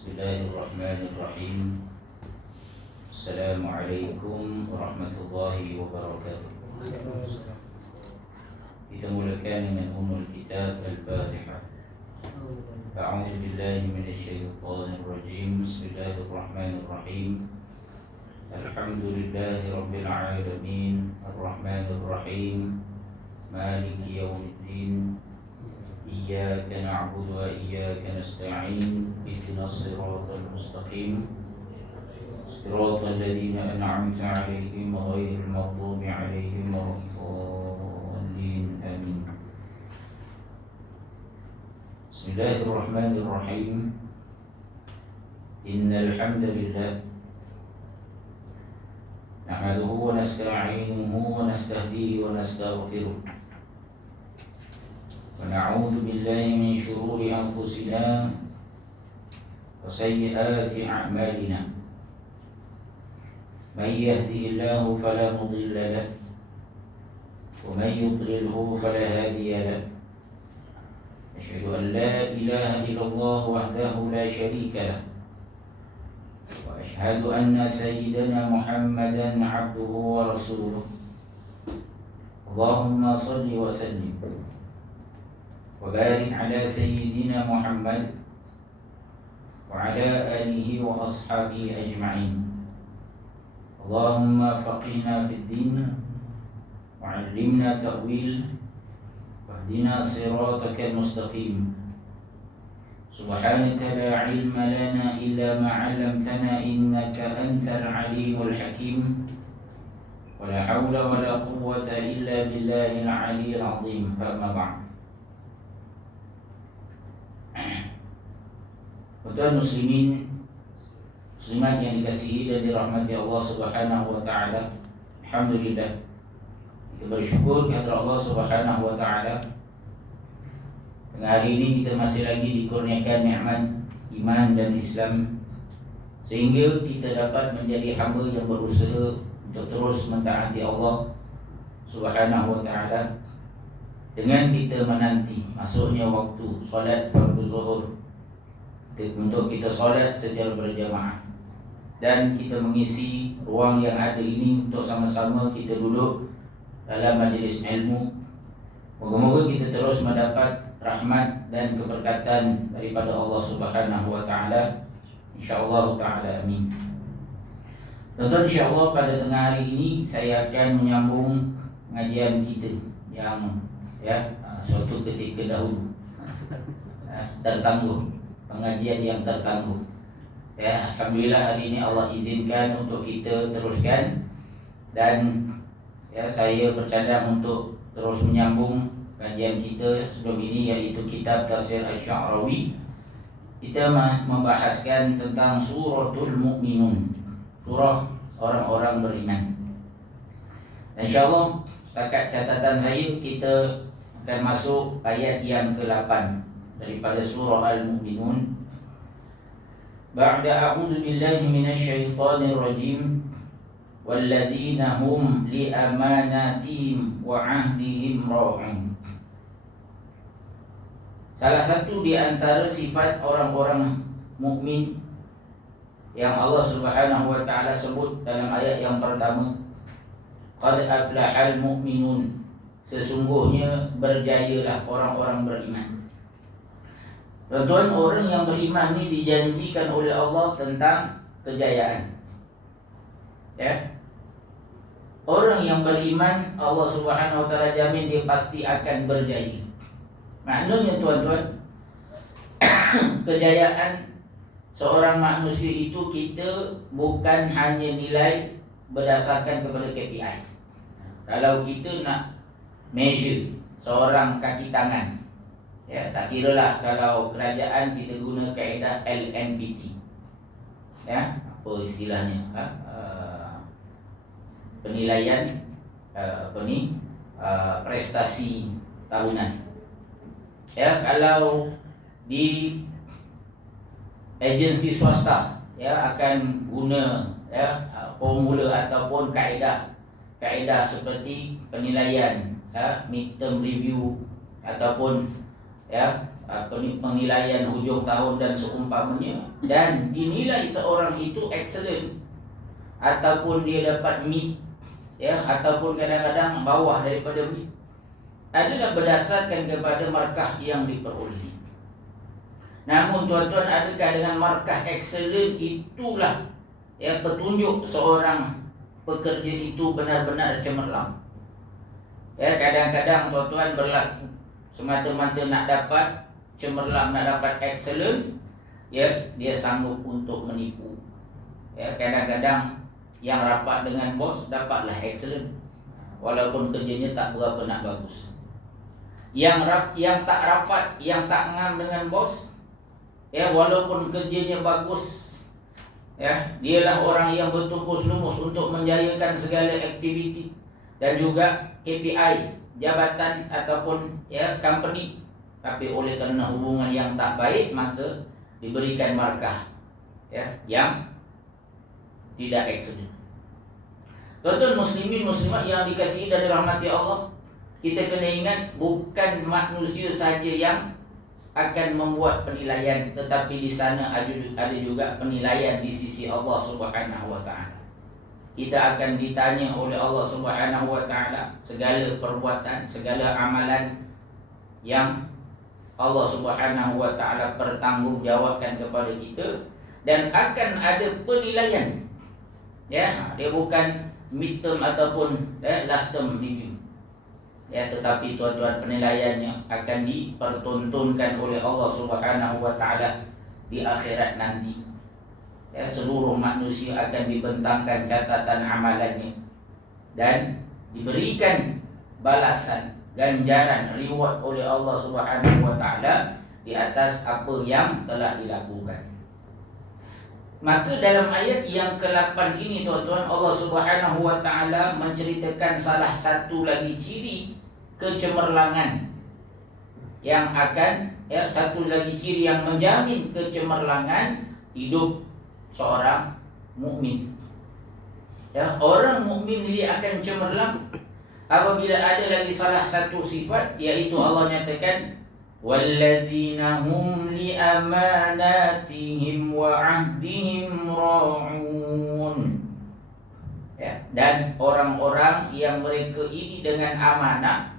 Bismillahirrahmanirrahim. Assalamualaikum warahmatullahi wabarakatuh. Kita mulakan dengan umul kitab Al-Fatihah. A'udzu billahi minasyaitonir rajim. Bismillahirrahmanirrahim. Alhamdulillahi rabbil alamin, arrahmanir rahim, maliki yaumiddin. Iyyaka na'budu wa iyyaka nasta'in. Ihdinas siratal mustaqim. Siratal ladzina an'amta 'alaihim ghairil maghdubi 'alaihim waladdallin. Amin. Bismillahirrahmanirrahim. Innal hamdalillah nahmaduhu wa nasta'inuhu wa nastahdihi wa nastaghfiruh. ونعوذ بالله من شرور أنفسنا وسيئات أعمالنا من يهده الله فلا مضل له ومن يضلله فلا هادي له أشهد أن لا إله إلا الله وحده لا شريك له وأشهد أن سيدنا محمدا عبده ورسوله اللهم صل وسلم وبارك على سيدنا محمد وعلى آله وأصحابه أجمعين اللهم فقهنا في الدين وعلمنا تأويل واهدنا صراطك المستقيم سبحانك لا علم لنا إلا ما علمتنا إنك أنت العليم الحكيم ولا حول ولا قوة إلا بالله العلي العظيم فأما بعد. Tuan muslimin muslimat yang dikasihi dan dirahmati Allah Subhanahu wa taala. Alhamdulillah. Kita bersyukur kepada Allah Subhanahu wa taala. Hari ini kita masih lagi dikurniakan nikmat iman dan Islam sehingga kita dapat menjadi hamba yang berusaha untuk terus mentaati Allah Subhanahu wa taala dengan kita menanti masuknya waktu solat fardu zuhur untuk kita solat secara berjamaah dan kita mengisi ruang yang ada ini untuk sama-sama kita duduk dalam majlis ilmu. Moga-moga kita terus mendapat rahmat dan keberkatan daripada Allah Subhanahu wa taala. Insyaallah taala amin. Tuan-tuan, insyaallah pada tengah hari ini saya akan menyambung pengajian kita yang suatu ketika dahulu tertangguh, pengajian yang tertangguh. Alhamdulillah hari ini Allah izinkan untuk kita teruskan dan saya bercadang untuk terus menyambung kajian kita sebelum ini, yaitu kitab Tafsir Asy-Sya'rawi. Kita membahaskan tentang suratul Mu'minun, surah orang-orang beriman. InsyaAllah setakat catatan saya kita akan masuk ayat yang ke-8 daripada surah Al-Mu'minun. Ba'da a'udzu billahi minasyaitonir rajim. Walladzina hum li amanatihim wa 'ahdihim ra'un. Salah satu di antara sifat orang-orang mukmin yang Allah Subhanahu wa taala sebut dalam ayat yang pertama, qad aflahal mu'minun, sesungguhnya berjayalah orang-orang beriman. Tuan-tuan, orang yang beriman ini dijanjikan oleh Allah tentang kejayaan. Orang yang beriman Allah Subhanahu wa taala jamin dia pasti akan berjaya. Maknanya tuan-tuan, kejayaan seorang manusia itu kita bukan hanya nilai berdasarkan kepada KPI. Kalau kita nak measure seorang kaki tangan, tak kiralah kalau kerajaan kita guna kaedah LMPT. Apa istilahnya? Penilaian prestasi tahunan. Kalau di agensi swasta akan guna formula ataupun kaedah seperti penilaian midterm review ataupun penilaian hujung tahun dan seumpamanya, dan dinilai seorang itu excellent ataupun dia dapat mid, ataupun kadang-kadang bawah daripada mid, adalah berdasarkan kepada markah yang diperoleh. Namun tuan-tuan, adakah dengan markah excellent itulah petunjuk seorang pekerja itu benar-benar cemerlang? Kadang-kadang tuan-tuan berlaku semata-mata nak dapat cemerlang, nak dapat excellent, dia sanggup untuk menipu. Kadang-kadang yang rapat dengan bos dapatlah excellent, walaupun kerjanya tak berapa nak bagus. Yang tak rapat, yang tak ngam dengan bos, walaupun kerjanya bagus, dialah orang yang bertungkus lumus untuk menjayakan segala aktiviti dan juga KPI jabatan ataupun company, tapi oleh kerana hubungan yang tak baik maka diberikan markah yang tidak excellent. Tuan-tuan muslimin muslimat yang dikasihi dan dirahmati Allah, kita kena ingat bukan manusia saja yang akan membuat penilaian, tetapi di sana ada juga penilaian di sisi Allah Subhanahu wa taala. Kita akan ditanya oleh Allah Subhanahu wa taala segala perbuatan, segala amalan yang Allah Subhanahu wa taala pertanggungjawabkan kepada kita, dan akan ada penilaian. Dia bukan midterm ataupun last term review. Tetapi tuan-tuan, penilaiannya akan dipertontonkan oleh Allah Subhanahu wa taala di akhirat nanti. Seluruh manusia akan dibentangkan catatan amalannya dan diberikan balasan, ganjaran, reward oleh Allah Subhanahu wa taala di atas apa yang telah dilakukan. Maka dalam ayat yang ke-8 ini tuan-tuan, Allah Subhanahu wa taala menceritakan salah satu lagi ciri kecemerlangan yang akan satu lagi ciri yang menjamin kecemerlangan hidup seorang mukmin. Orang mukmin dia akan cemerlang apabila ada lagi salah satu sifat, yaitu Allah nyatakan walladzina hum li amanatihim wa ahdihim ra'un. Dan orang-orang yang mereka ini dengan amanah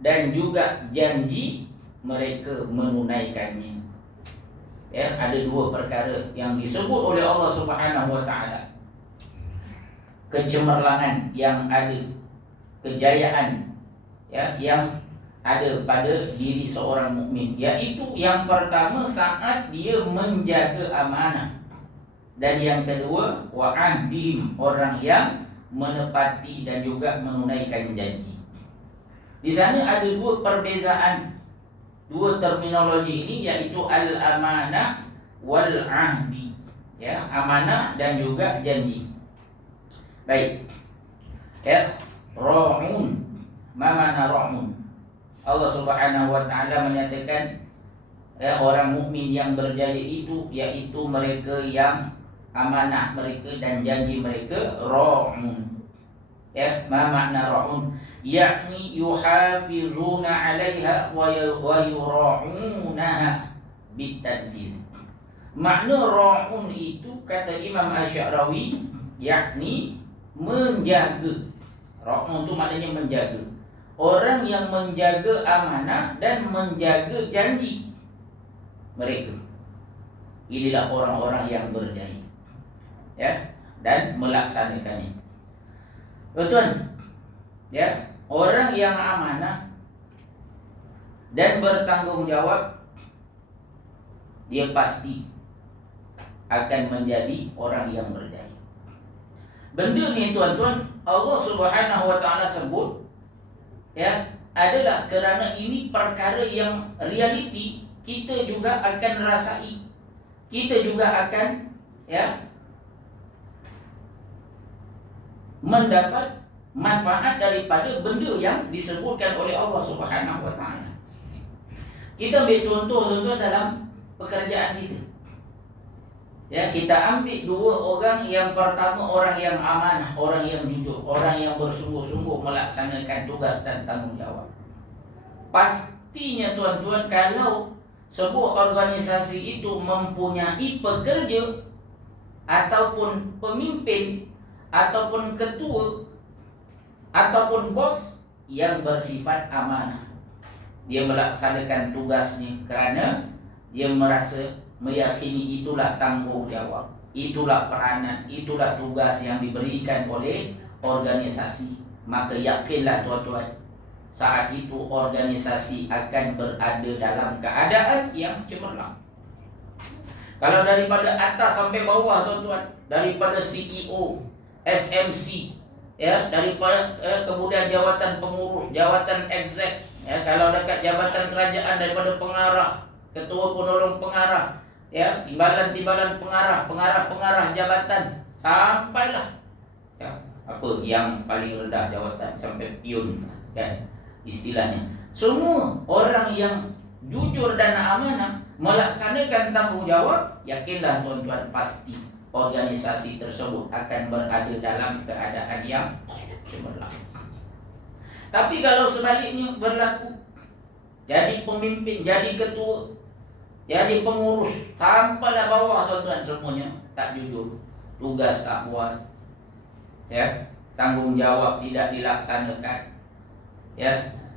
dan juga janji mereka menunaikannya. Ada dua perkara yang disebut oleh Allah Subhanahu wa taala. Kecemerlangan yang ada, kejayaan yang ada pada diri seorang mukmin, yaitu yang pertama saat dia menjaga amanah, dan yang kedua wa ahdihim, orang yang menepati dan juga menunaikan janji. Di sana ada dua perbezaan, dua terminologi ini, yaitu al-amanah wal ahdi. Amanah dan juga janji. Baik. Ra'un. Ma mana ra'un? Allah Subhanahu wa taala menyatakan orang mukmin yang berjaya itu yaitu mereka yang amanah mereka dan janji mereka ra'un. Ma makna ra'un? Yakni yuhafizuna 'alaiha wa yura'unaha bitanfiz. Makna ra'un itu kata Imam Asy-Sya'rawi yakni menjaga. Ra'un itu maknanya menjaga. Orang yang menjaga amanah dan menjaga janji mereka. Inilah orang-orang yang berjaya dan melaksanakannya. Betul. Orang yang amanah dan bertanggung jawab, dia pasti akan menjadi orang yang berjaya. Benda ni tuan-tuan, Allah Subhanahu wa taala sebut adalah kerana ini perkara yang realiti, kita juga akan rasai. Kita juga akan mendapat manfaat daripada benda yang disebutkan oleh Allah Subhanahu wa taala. Kita ambil contoh tuan-tuan dalam pekerjaan kita. Kita ambil dua orang. Yang pertama orang yang amanah, orang yang jujur, orang yang bersungguh-sungguh melaksanakan tugas dan tanggungjawab. Pastinya tuan-tuan, kalau sebuah organisasi itu mempunyai pekerja ataupun pemimpin ataupun ketua ataupun bos yang bersifat amanah. Dia melaksanakan tugasnya kerana dia merasa meyakini itulah tanggungjawab, itulah peranan, itulah tugas yang diberikan oleh organisasi. Maka yakinlah tuan-tuan, saat itu organisasi akan berada dalam keadaan yang cemerlang. Kalau daripada atas sampai bawah tuan-tuan, daripada CEO, SMC, ya, daripada kemudian jawatan pengurus, jawatan exec, ya, kalau dekat jabatan kerajaan daripada pengarah, ketua penolong pengarah, ya, timbalan-timbalan pengarah, pengarah-pengarah jabatan, sampailah ya, apa yang paling rendah jawatan sampai piun, kan istilahnya. Semua orang yang jujur dan amanah melaksanakan tanggungjawab, yakinlah tuan-tuan, pasti organisasi tersebut akan berada dalam keadaan yang cemerlang. Tapi kalau sebaliknya berlaku, jadi pemimpin, jadi ketua, jadi pengurus, sampailah bawah tuan-tuan semuanya tak jujur, tugas tak buat, ya, tanggungjawab tidak dilaksanakan, ya,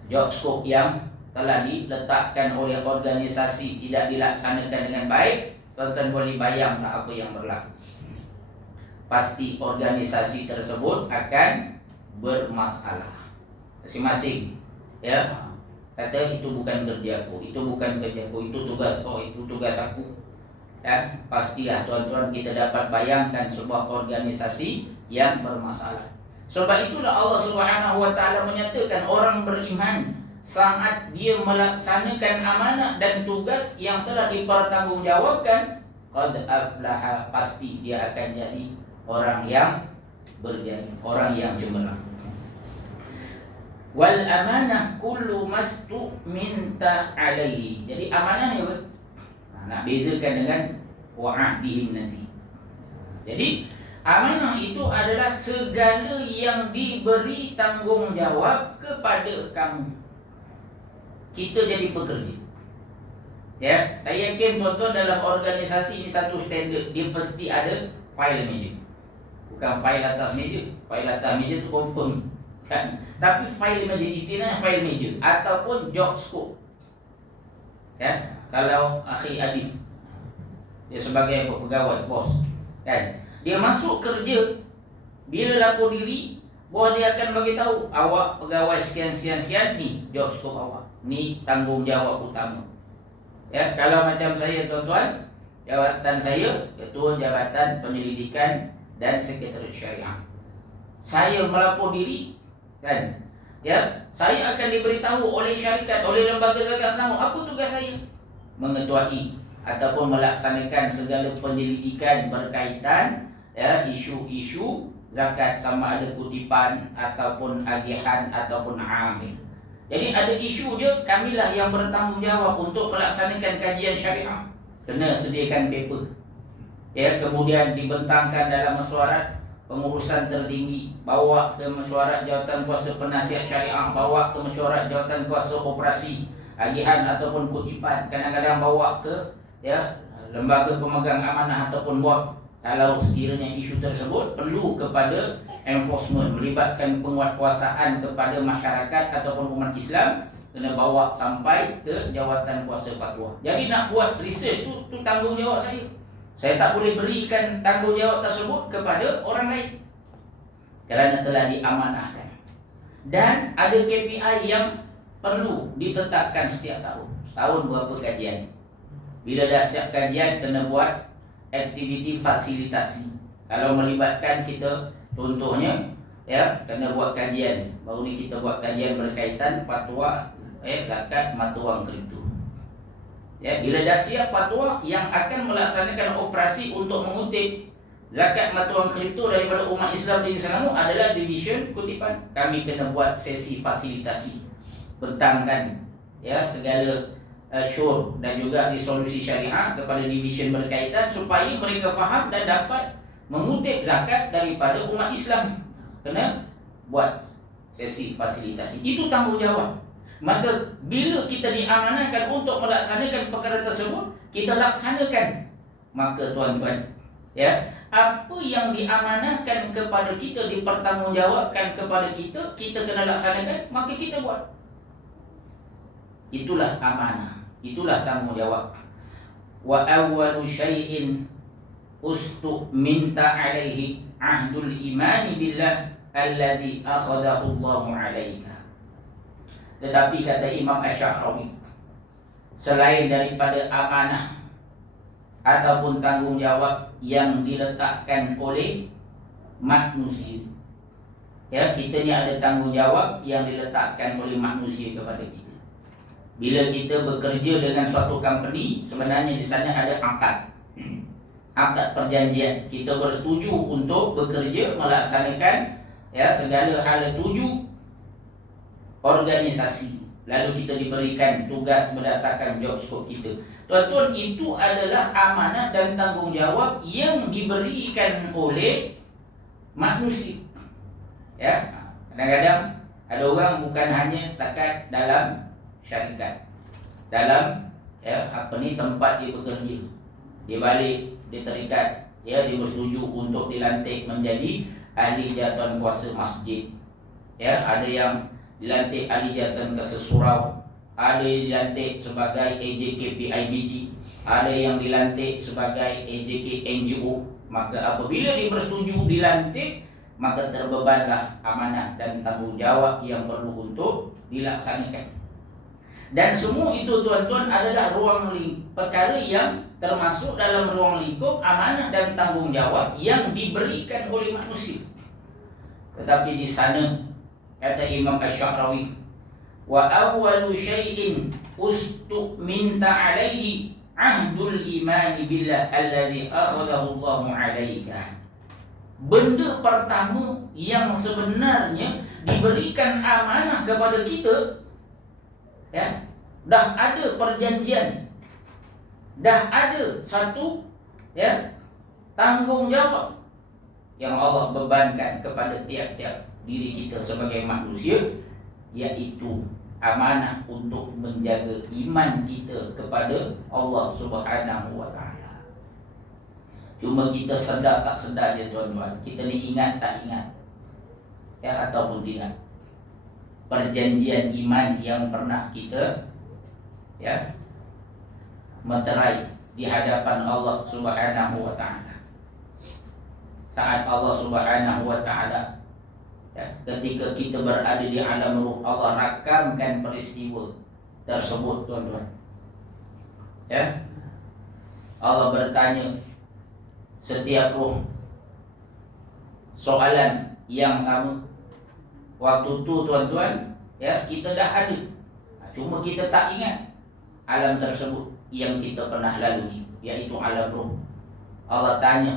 job scope yang telah diletakkan oleh organisasi tidak dilaksanakan dengan baik, tuan-tuan boleh bayang tak apa yang berlaku. Pasti organisasi tersebut akan bermasalah masing-masing, ya. Kata itu bukan kerjaku, itu bukan kerjaku, itu tugas kau, itu tugas aku, ya. Pastilah tuan-tuan kita dapat bayangkan sebuah organisasi yang bermasalah. Sebab itulah Allah Subhanahu wa taala menyatakan orang beriman saat dia melaksanakan amanah dan tugas yang telah dipertanggungjawabkan, qad aflaha, pasti dia akan jadi orang yang berjaya, orang yang cemerlang. Wal amanah kullu mastu'minta alaihi. Jadi amanah ya, nak bezakan dengan wa'ahdihim nanti. Jadi amanah itu adalah segala yang diberi tanggungjawab kepada kamu. Kita jadi pekerja, ya. Saya yakin tuan-tuan dalam organisasi ini satu standard, dia pasti ada file meja. Bukan file atas meja. File atas meja itu confirm, kan? Tapi file meja, istilahnya file meja ataupun job scope, ya. Kalau akhi Adif, dia sebagai pegawai, bos, kan, dia masuk kerja, bila lapor diri, bos dia akan bagi tahu, awak pegawai sekian-sekian-sekian, ni job scope awak, ni tanggungjawab utama. Ya, kalau macam saya tuan-tuan, jawatan saya Ketua Jabatan Penyelidikan dan Sekretariat Syariah. Saya melapor diri, kan, ya, saya akan diberitahu oleh syarikat, oleh lembaga zakat Islam, apa tugas saya? Mengetuai ataupun melaksanakan segala penyelidikan berkaitan, ya, isu-isu zakat, sama ada kutipan ataupun agihan ataupun amil. Jadi ada isu je, kamilah yang bertanggungjawab untuk melaksanakan kajian syariah. Kena sediakan paper, ya, kemudian dibentangkan dalam mesyuarat pengurusan tertinggi, bawa ke mesyuarat jawatan kuasa penasihat syariah, bawa ke mesyuarat jawatan kuasa operasi agihan ataupun kutipan, kadang-kadang bawa ke, ya, lembaga pemegang amanah ataupun board. Kalau sekiranya isu tersebut perlu kepada enforcement, melibatkan penguatkuasaan kepada masyarakat ataupun umat Islam, kena bawa sampai ke jawatan kuasa fatwa. Jadi nak buat research tu tanggungjawab saya. Saya tak boleh berikan tanggungjawab tersebut kepada orang lain kerana telah diamanahkan. Dan ada KPI yang perlu ditetapkan setiap tahun. Setahun berapa kajian. Bila dah siap kajian, kena buat aktiviti fasilitasi. Kalau melibatkan kita, contohnya, ya, kena buat kajian. Baru ni kita buat kajian berkaitan fatwa zakat mata wang kripto. Ya, bila dah siap fatwa yang akan melaksanakan operasi untuk mengutip zakat mata wang kripto daripada umat Islam di Selangor adalah division kutipan. Kami kena buat sesi fasilitasi, bentangkan, ya, segala syur dan juga resolusi syariah kepada division berkaitan supaya mereka faham dan dapat mengutip zakat daripada umat Islam. Kena buat sesi fasilitasi. Itu tanggungjawab. Maka bila kita diamanahkan untuk melaksanakan perkara tersebut, kita laksanakan. Maka tuan-tuan, ya, apa yang diamanahkan kepada kita, dipertanggungjawabkan kepada kita, kita kena laksanakan, maka kita buat. Itulah amanah, itulah tanggungjawab. Wa awwalu syai'in minta alaihi ahdul imani billah alladhi akhadahu Allahu alaika. Tetapi kata Imam Asy-Sya'rawi, selain daripada amanah ataupun tanggungjawab yang diletakkan oleh manusia, ya, kita ni ada tanggungjawab yang diletakkan oleh manusia kepada kita. Bila kita bekerja dengan suatu company, sebenarnya di sana ada akad perjanjian. Kita bersetuju untuk bekerja melaksanakan, ya, segala hal tuju organisasi. Lalu kita diberikan tugas berdasarkan job scope kita. Tuan-tuan, itu adalah amanah dan tanggungjawab yang diberikan oleh manusia. Ya, kadang-kadang ada orang bukan hanya setakat dalam syarikat, dalam, ya, tempat dia bekerja, dia balik, dia terikat, ya, dia bersetuju untuk dilantik menjadi ahli jawatan kuasa masjid. Ya, ada yang dilantik ahli jawatan kuasa surau, ada yang dilantik sebagai AJK PIBG, ada yang dilantik sebagai AJK NGO. Maka apabila dia bersetuju dilantik, maka terbebanlah amanah dan tanggungjawab yang perlu untuk dilaksanakan. Dan semua itu, tuan-tuan, adalah perkara yang termasuk dalam ruang lingkup amanah dan tanggungjawab yang diberikan oleh manusia. Tetapi di sana kata Imam Asy-Sya'rawi, wa awwalu syai'in minta alaihi ahdul imani billah alladhi akhadahu Allahu alaika. Benda pertama yang sebenarnya diberikan amanah kepada kita, ya, dah ada perjanjian, dah ada satu, ya, tanggungjawab yang Allah bebankan kepada tiap-tiap diri kita sebagai manusia, yaitu amanah untuk menjaga iman kita kepada Allah Subhanahu wa ta'ala. Cuma kita sedar tak sedar je, tuan-tuan. Kita ni ingat tak ingat, ya, ataupun tidak, perjanjian iman yang pernah kita, ya, meterai di hadapan Allah Subhanahu wa ta'ala. Saat Allah Subhanahu wa ta'ala, ya, ketika kita berada di alam ruh, Allah rakamkan peristiwa tersebut, tuan-tuan. Ya, Allah bertanya setiap ruh soalan yang sama. Waktu tu, tuan-tuan, ya, kita dah ada, cuma kita tak ingat alam tersebut yang kita pernah lalui, yaitu alam ruh. Allah tanya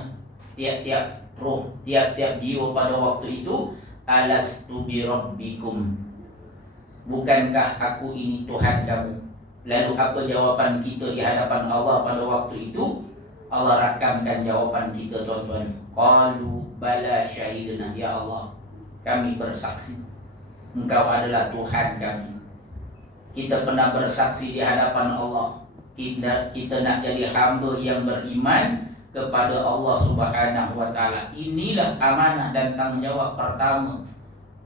tiap-tiap ruh, tiap-tiap jiwa pada waktu itu, alastu bi rabbikum, bukankah aku ini Tuhan kamu? Lalu apa jawapan kita di hadapan Allah pada waktu itu? Allah rakamkan jawapan kita, tuan-tuan. Qalu bala syahidna, ya Allah, kami bersaksi Engkau adalah Tuhan kami. Kita pernah bersaksi di hadapan Allah. Kita nak jadi hamba yang beriman kepada Allah Subhanahu wa ta'ala. Inilah amanah dan tanggungjawab pertama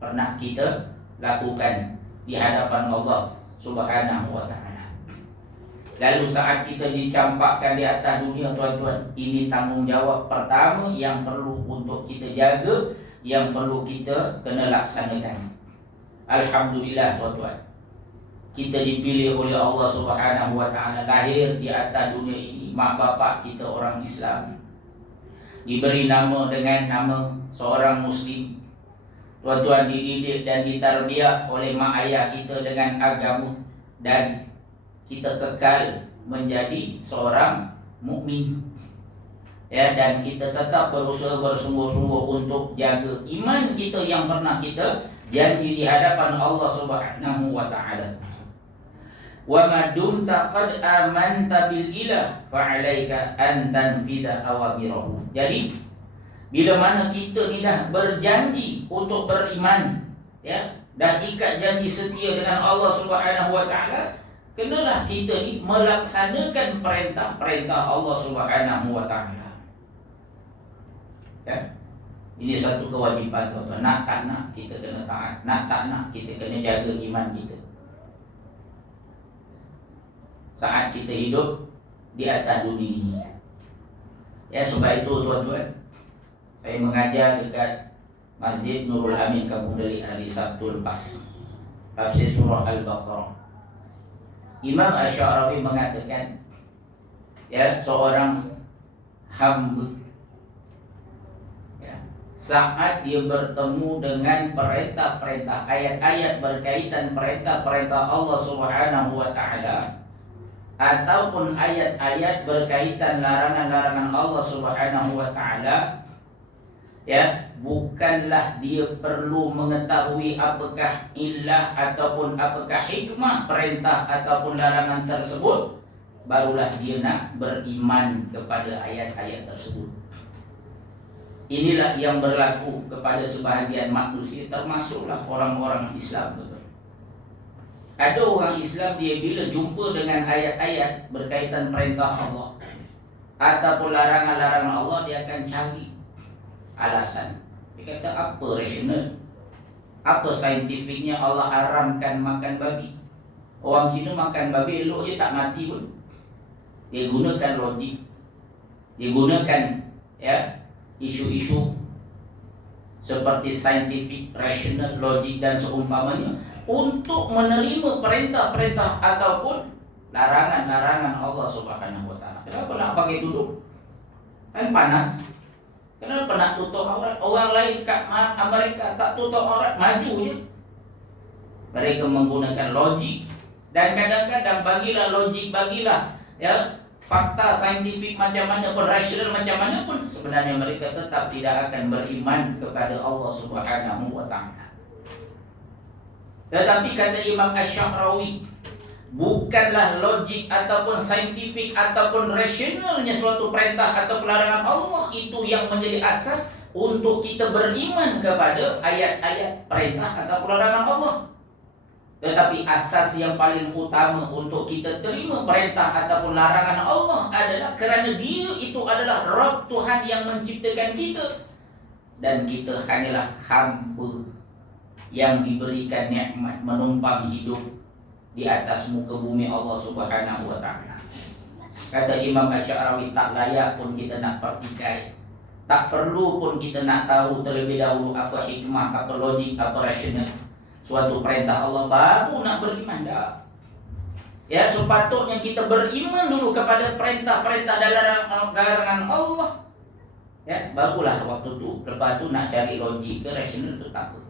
pernah kita lakukan di hadapan Allah Subhanahu wa ta'ala. Lalu saat kita dicampakkan di atas dunia, tuan-tuan, ini tanggungjawab pertama yang perlu untuk kita jaga, yang perlu kita kena laksanakan. Alhamdulillah, tuan-tuan, kita dipilih oleh Allah Subhanahu wa ta'ala, lahir di atas dunia ini. Mak bapak kita orang Islam, diberi nama dengan nama seorang Muslim. Tuan-tuan, dididik dan ditarbiah oleh mak ayah kita dengan agama, dan kita kekal menjadi seorang mukmin. Ya, dan kita tetap berusaha bersungguh-sungguh untuk jaga iman kita yang pernah kita janji di hadapan Allah Subhanahu wa ta'ala. Wa ma dumta qad amanta bil ilah fa 'alaika an tanfidha awamirahu. Jadi bila mana kita ni dah berjanji untuk beriman, ya, dah ikat janji setia dengan Allah Subhanahu wa taala, kenalah kita ni melaksanakan perintah-perintah Allah Subhanahu wa taala. Ya. Ini satu kewajiban tuan-tuan. Nak tak nak kita kena taat, nak tak nak kita kena jaga iman kita. Saat kita hidup di atas dunia ini. Ya, sebab itu tuan-tuan, saya mengajar dekat Masjid Nurul Amin Kampung Delik hari Sabtu lepas, tafsir surah Al-Baqarah. Imam Asy'arawi mengatakan, ya, seorang hamba, ya, saat dia bertemu dengan perintah-perintah, ayat-ayat berkaitan perintah-perintah Allah Subhanahu wa taala, ataupun ayat-ayat berkaitan larangan-larangan Allah Subhanahu wa taala, ya, bukanlah dia perlu mengetahui apakah ilah ataupun apakah hikmah perintah ataupun larangan tersebut, barulah dia nak beriman kepada ayat-ayat tersebut. Inilah yang berlaku kepada sebahagian manusia, termasuklah orang-orang Islam. Ada orang Islam, dia bila jumpa dengan ayat-ayat berkaitan perintah Allah ataupun larangan-larangan Allah, dia akan cari alasan. Dia kata, apa rasional, apa saintifiknya Allah haramkan makan babi? Orang Cina makan babi elok je tak mati pun. Dia gunakan logik, dia gunakan, ya, isu-isu seperti saintifik, rasional, logik dan seumpamanya untuk menerima perintah-perintah ataupun larangan-larangan Allah Subhanahu wa taala. Kenapa nak pakai tudung? Kan panas. Kenapa nak tutup aurat? Orang lain kat Amerika tak tutup aurat, maju je. Mereka menggunakan logik, dan kadang-kadang bagilah logik, bagilah, ya, fakta saintifik macam mana pun, rasional macam mana pun, sebenarnya mereka tetap tidak akan beriman kepada Allah Subhanahu wa taala. Tetapi kata Imam Asy'arawi, bukanlah logik ataupun saintifik ataupun rasionalnya suatu perintah atau larangan Allah itu yang menjadi asas untuk kita beriman kepada ayat-ayat perintah atau larangan Allah. Tetapi asas yang paling utama untuk kita terima perintah ataupun larangan Allah adalah kerana Dia itu adalah Rabb, Tuhan yang menciptakan kita, dan kita hanyalah hamba yang diberikan nikmat menumpang hidup di atas muka bumi Allah Subhanahu wa taala. Kata Imam Asy'arawi, tak layak pun kita nak pertikai, tak perlu pun kita nak tahu terlebih dahulu apa hikmah, apa logik, apa rasional suatu perintah Allah baru nak beriman. Dah, ya, sepatutnya kita beriman dulu kepada perintah-perintah dan larangan Allah, ya, barulah waktu tu, lepas tu nak cari logik ke rasional tu tak apa.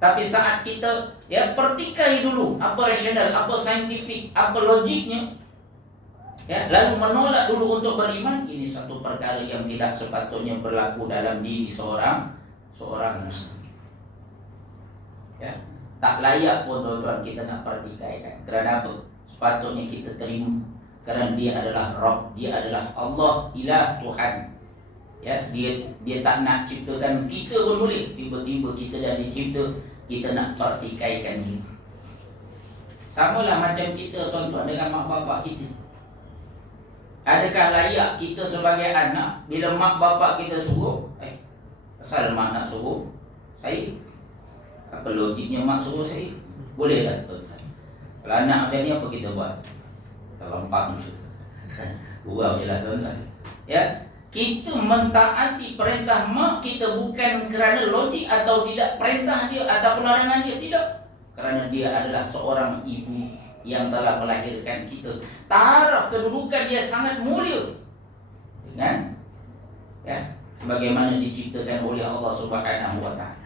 Tapi saat kita, ya, pertikai dulu apa rasional, apa saintifik, apa logiknya, ya, lalu menolak dulu untuk beriman, ini satu perkara yang tidak sepatutnya berlaku dalam diri seorang Muslim. Ya, tak layak pun tuan-tuan kita nak pertikaikan. Kerana apa? Sepatutnya kita terima, kerana Dia adalah Rabb, Dia adalah Allah, ilah, Tuhan. Ya, dia tak nak ciptakan kita pun boleh. Tiba-tiba kita dah dicipta, kita nak pertikaikan Dia. Samalah macam kita tuan-tuan dengan mak bapak kita. Adakah layak kita sebagai anak bila mak bapak kita suruh, asal mak nak suruh saya, apa logiknya mak suruh saya? Boleh tak tuan-tuan? Kalau anak macam ni apa kita buat? Terlompak gurau je lah tuan-tuan. Ya, kita mentaati perintah mak kita bukan kerana logik atau tidak perintah dia ataupun larangan dia, tidak. Kerana dia adalah seorang ibu yang telah melahirkan kita. Taraf kedudukan dia sangat mulia dengan, ya, bagaimana diciptakan oleh Allah Subhanahu wa taala.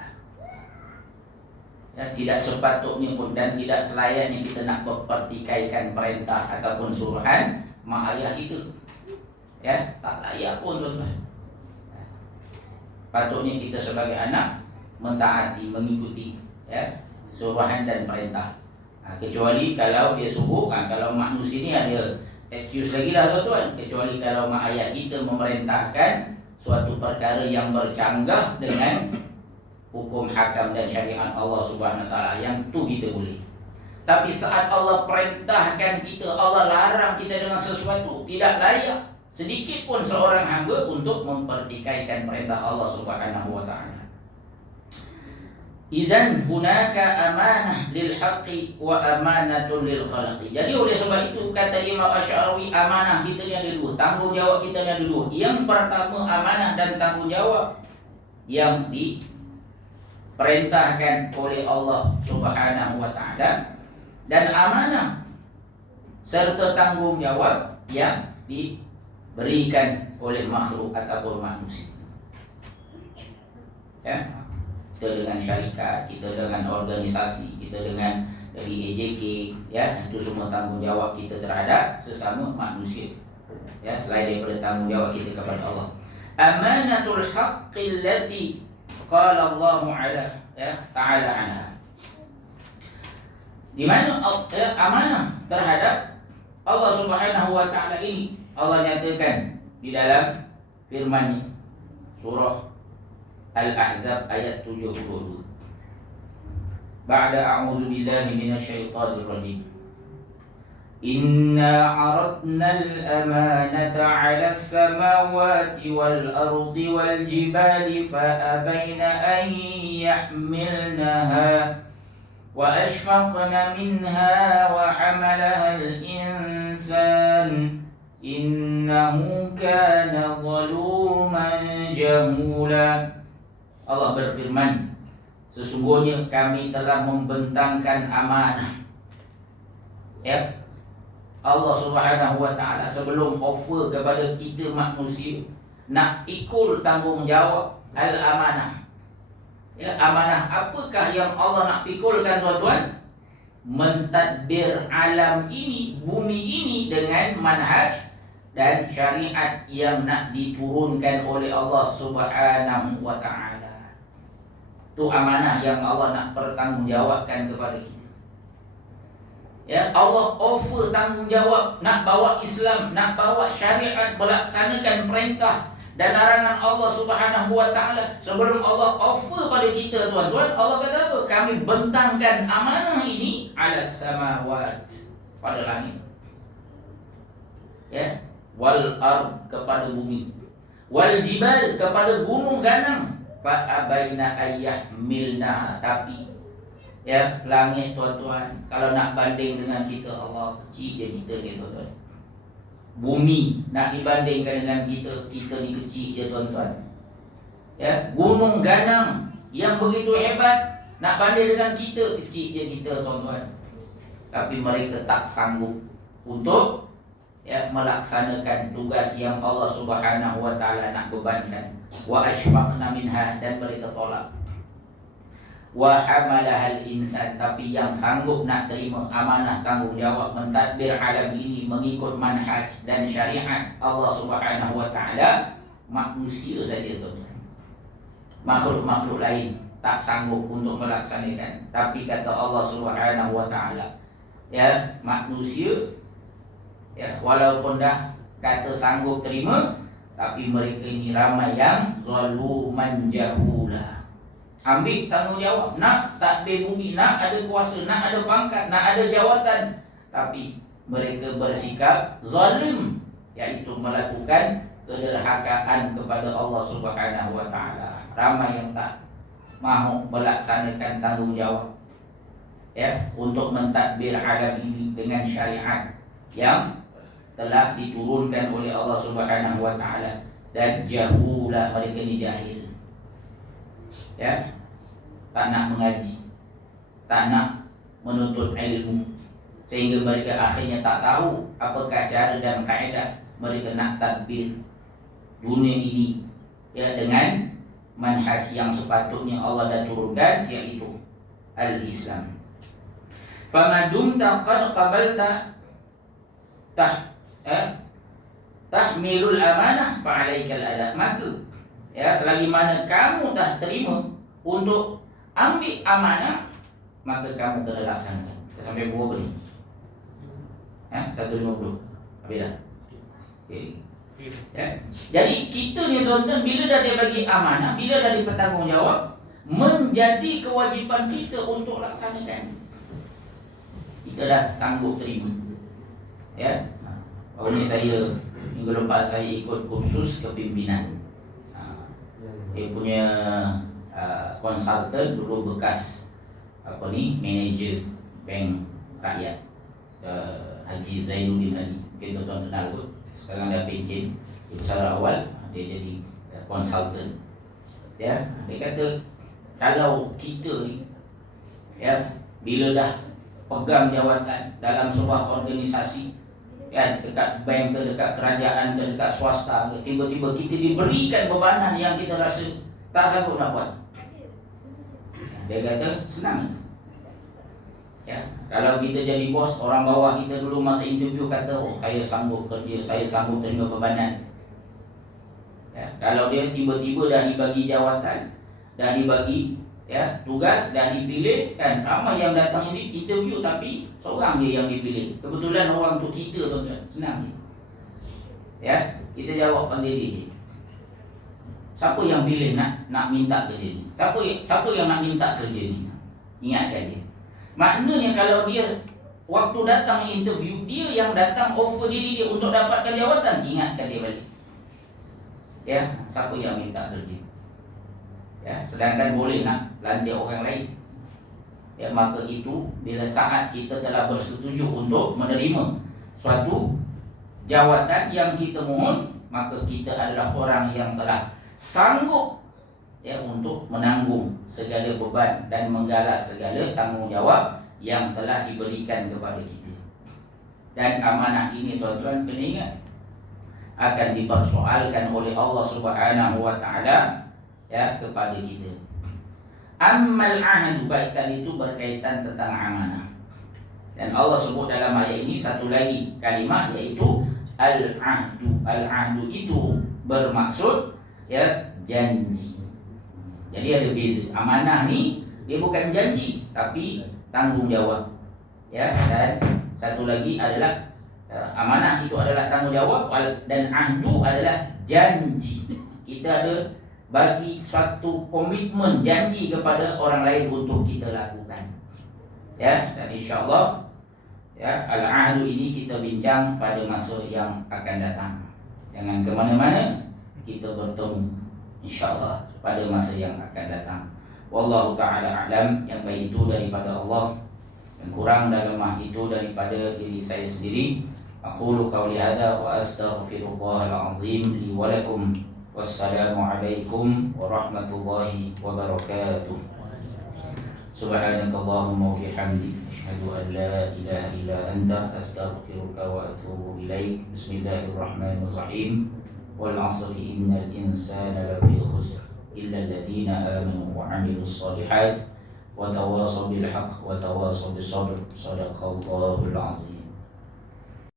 Ya, tidak sepatutnya pun dan tidak selayaknya kita nak mempertikaikan perintah ataupun suruhan mak ayah itu. Ya, tak layak pun tuan-tuan. Patutnya kita sebagai anak mentaati, mengikuti, ya, suruhan dan perintah. Kecuali kalau dia suruh, kalau manusia ni ada excuse lagi lah tuan-tuan. Kecuali kalau mak ayah kita memerintahkan suatu perkara yang bercanggah dengan hukum hakam dan syariat Allah Subhanahu wa taala, yang tu kita boleh. Tapi saat Allah perintahkan kita, Allah larang kita dengan sesuatu, tidak layak sedikit pun seorang hamba untuk mempertikaikan perintah Allah Subhanahu wa taala. Idzan hunaka amanah lil haqqi wa amanatun lil khalqi. Jadi oleh sebab itu kata Imam Asy'ari, amanah kita ni ada dua, tanggungjawab kita ni ada dua. Yang pertama amanah dan tanggungjawab yang diperintahkan oleh Allah Subhanahu wa taala, dan amanah serta tanggungjawab yang diberikan oleh makhluk ataupun manusia. Ya, kita dengan syarikat, kita dengan organisasi, kita dengan dari AJK, ya, itu semua tanggungjawab kita terhadap sesama manusia. Ya, selain daripada tanggungjawab kita kepada Allah. Amanatul haqqi allati qala Allah ta'ala anha. Di mana amanah terhadap Allah Subhanahu wa taala ini Allah nyatakan di dalam firman-Nya, surah Al-Ahzab ayat 72. Ba'da a'udzu billahi minasyaitonir rajim. Inna 'aradna al-amanata 'ala as-samawati wal-ardi wal-jibali fa abayna an yahmilnaha وأشفقن منها وحملها الإنسان إنه كان ظلوما جهولا. Allah berfirman, sesungguhnya kami telah membentangkan amanah. Ya, Allah Subhanahu wa taala sebelum offer kepada kita manusia nak ikut tanggungjawab al-amanah. Ya, amanah apakah yang Allah nak pikulkan tuan-tuan? Mentadbir alam ini, bumi ini dengan manhaj dan syariat yang nak diturunkan oleh Allah Subhanahu wa taala. Itu amanah yang Allah nak pertanggungjawabkan kepada kita. Ya, Allah offer tanggungjawab nak bawa Islam, nak bawa syariat, melaksanakan perintah dan larangan Allah Subhanahu wa taala. Sebelum Allah offer pada kita tuan-tuan, Allah kata apa? Kami bentangkan amanah ini ala samawat, pada langit. Ya, wal ard, kepada bumi, wal jibal, kepada gunung ganang, fa abaina ayyahmilna, tapi ya, langit tuan-tuan kalau nak banding dengan kita, Allah kecil je kita ni tuan-tuan. Bumi nak dibandingkan dengan kita, kita ni kecil je tuan-tuan. Ya, gunung ganang yang begitu hebat nak banding dengan kita, kecil je kita tuan-tuan. Tapi mereka tak sanggup untuk ya melaksanakan tugas yang Allah Subhanahu wa taala nak bebankan. Wa ashfaqna minha, dan mereka tolak. Wa hamalahal insan, tapi yang sanggup nak terima amanah tanggungjawab mentadbir alam ini mengikut manhaj dan syariat Allah Subhanahu wa taala, manusia saja tuan-tuan. Makhluk-makhluk lain tak sanggup untuk melaksanakan. Tapi kata Allah Subhanahu wa taala, ya, manusia ya walaupun dah kata sanggup terima, tapi mereka ini ramai yang zaluman jahula. Ambil tanggungjawab, nak tadbir bumi, nak ada kuasa, nak ada pangkat, nak ada jawatan, tapi mereka bersikap zalim, iaitu melakukan kederhakaan kepada Allah Subhanahu wa taala. Ramai yang tak mahu melaksanakan tanggungjawab ya untuk mentadbir alam ini dengan syariat yang telah diturunkan oleh Allah Subhanahu wa taala, dan jahula, mereka ni jahil. Ya, tak nak mengaji, tak nak menuntut ilmu, sehingga mereka akhirnya tak tahu apakah cara dan kaedah mereka nak tadbir dunia ini ya dengan manhaj yang sepatutnya Allah dah turunkan, iaitu al-Islam. Famadumta qad qabalta tahmilul amanah fa'alaikal adab, maka ya selagi mana kamu dah terima untuk ambil amanah, maka kamu kena laksanakan. Kita sampai berapa ni? 150. Habis dah? Okay. Ya. Jadi kita ni tuan-tuan, bila dah dia bagi amanah, bila dah dipertanggungjawab, menjadi kewajipan kita untuk laksanakan. Kita dah sanggup terima. Ya. Hari ini minggu lepas saya ikut kursus kepimpinan. Dia punya konsultan dulu bekas manager bank rakyat, Haji Zainuddin Ali. Mungkin tuan-tuan kenal kot. Sekarang dah pencen. Secara awal dia jadi konsultan. Ya, dia kata kalau kita ni, ya, bila dah pegang jawatan dalam sebuah organisasi, ya, dekat bank ke, dekat kerajaan ke, dekat swasta ke, tiba-tiba kita diberikan bebanan yang kita rasa tak sanggup nak buat. Dia kata senang. Ya, kalau kita jadi bos, orang bawah kita dulu masa interview kata, oh, saya sanggup kerja, saya sanggup terima bebanan. Ya, kalau dia tiba-tiba dah dibagi jawatan, dah dibagi, ya, tugas, dah dipilih, kan ramai yang datang ini interview tapi seorang dia yang dipilih. Kebetulan orang tu kita, tuan-tuan, senang je. Ya, kita jawab panggil dia. Siapa yang pilih nak minta kerja ni? Siapa yang nak minta kerja ni? Ingatkan dia. Maknanya kalau dia waktu datang interview, dia yang datang offer diri dia untuk dapatkan jawatan, ingatkan dia balik. Ya, siapa yang minta kerja? Ya, sedangkan boleh nak lantik orang lain. Ya, maka itu bila saat kita telah bersetuju untuk menerima suatu jawatan yang kita mohon, maka kita adalah orang yang telah sanggup, ya, untuk menanggung segala beban dan menggalas segala tanggungjawab yang telah diberikan kepada kita. Dan amanah ini, tuan-tuan, kena ingat akan dipersoalkan oleh Allah Subhanahu wa taala, ya, kepada kita. Ammal ahdu, baik tadi itu berkaitan tentang amanah. Dan Allah sebut dalam ayat ini satu lagi kalimah, yaitu al-ahdu. Al-ahdu itu bermaksud, ya, janji. Jadi ada beza. Amanah ni dia bukan janji tapi tanggungjawab. Ya, dan satu lagi adalah amanah itu adalah tanggungjawab, dan ahdu adalah janji. Kita ada bagi suatu komitmen, janji kepada orang lain untuk kita lakukan. Ya, dan insya-Allah, ya, al-ahdu ini kita bincang pada masa yang akan datang. Jangan ke mana-mana, kita bertemu insya-Allah pada masa yang akan datang. Wallahu taala alam. Yang baik itu daripada Allah, yang kurang dan lemah itu daripada diri saya sendiri. Aqulu qawli hadza wa astaghfirullahal azim li wa lakum. Wassalamualaikum warahmatullahi wabarakatuh. Subhanakallahumma wa bihamdik, asyhadu an la ilaha illa anta, astaghfiruka wa atubu ilaik. Bismillahirrahmanirrahim. Wal 'asri innal insana lafi khusr illa alladziina aamanu wa 'amilus shalihaat wa tawashaw bil haqq wa tawashaw bis sabr. Shadaqallahul 'azim.